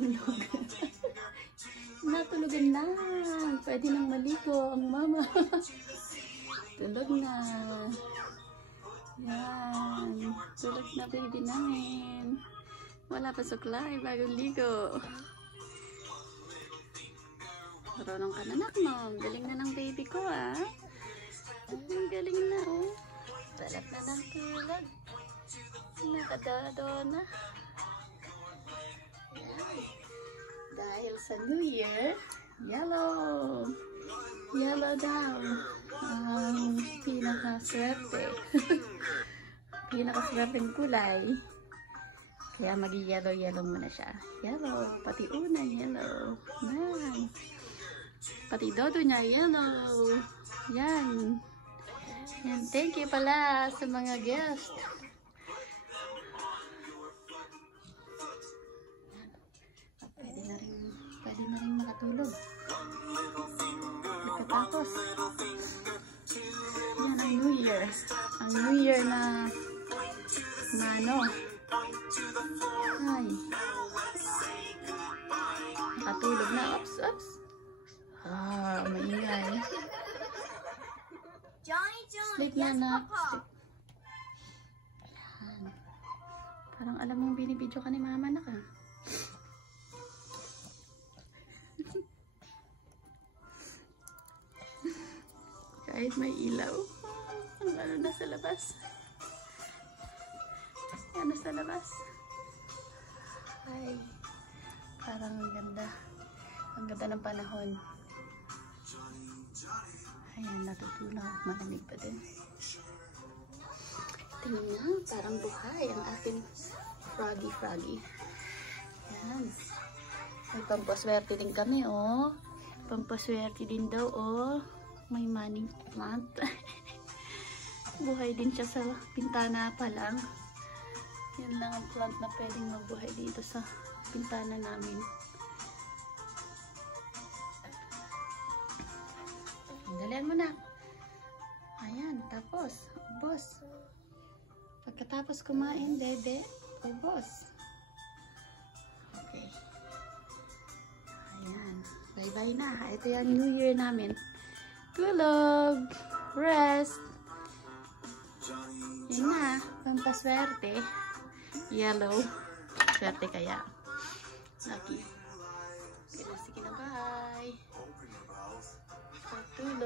Natulog. Natulugan na. Pwede nang maligo ang mama. Tulog na. Yan. Tulog na baby namin. Wala pa suklay. Bagong ligo. Marunong ka na, anak mo. Galing na ng baby ko, ah. Galing na, oh. Sarap na ng tulog. Nakadado na. Dahil sa New Year, yellow. Yellow daw. Ang pinakaswerte. Pinakaswerteng kulay. Kaya mag-yellow-yellow muna siya. Yellow. Pati una, yellow. Man. Pati dodo niya, yellow. Yan. Yan. Thank you pala sa mga guests. Pwede na rin makatulog. Pagkatapos, yan ang New Year. Ang New Year na ano. Ay. Nakatulog na. Oops, oops. Ah, maingay. Sleep na na. Sleep. Parang alam mong binibidyo ka ni mama na ka. Kahit may ilaw. Ang ano na sa labas. Ano sa labas. Ay. Parang ang ganda. Ang ganda ng panahon. Ayan, natutunaw. Malamig pa din. Tingnan nga, parang buhay ang aking froggy. Ayan. May pampaswerte din kami, oh. Pampaswerte din daw, oh. May money plant. Buhay din siya sa pintana pa lang. Yan lang ang plant na pwedeng mabuhay dito sa pintana namin. Dalian mo na. Ayan, tapos. Ubos. Pagkatapos kumain, bebe, ubos. Okay. Ayan. Bye-bye na. Ito yung New Year namin. Tulog. Rest. Yan na. Pampaswerte. Yellow. Swerte kaya. Lucky. Sige na, bye. Tulog.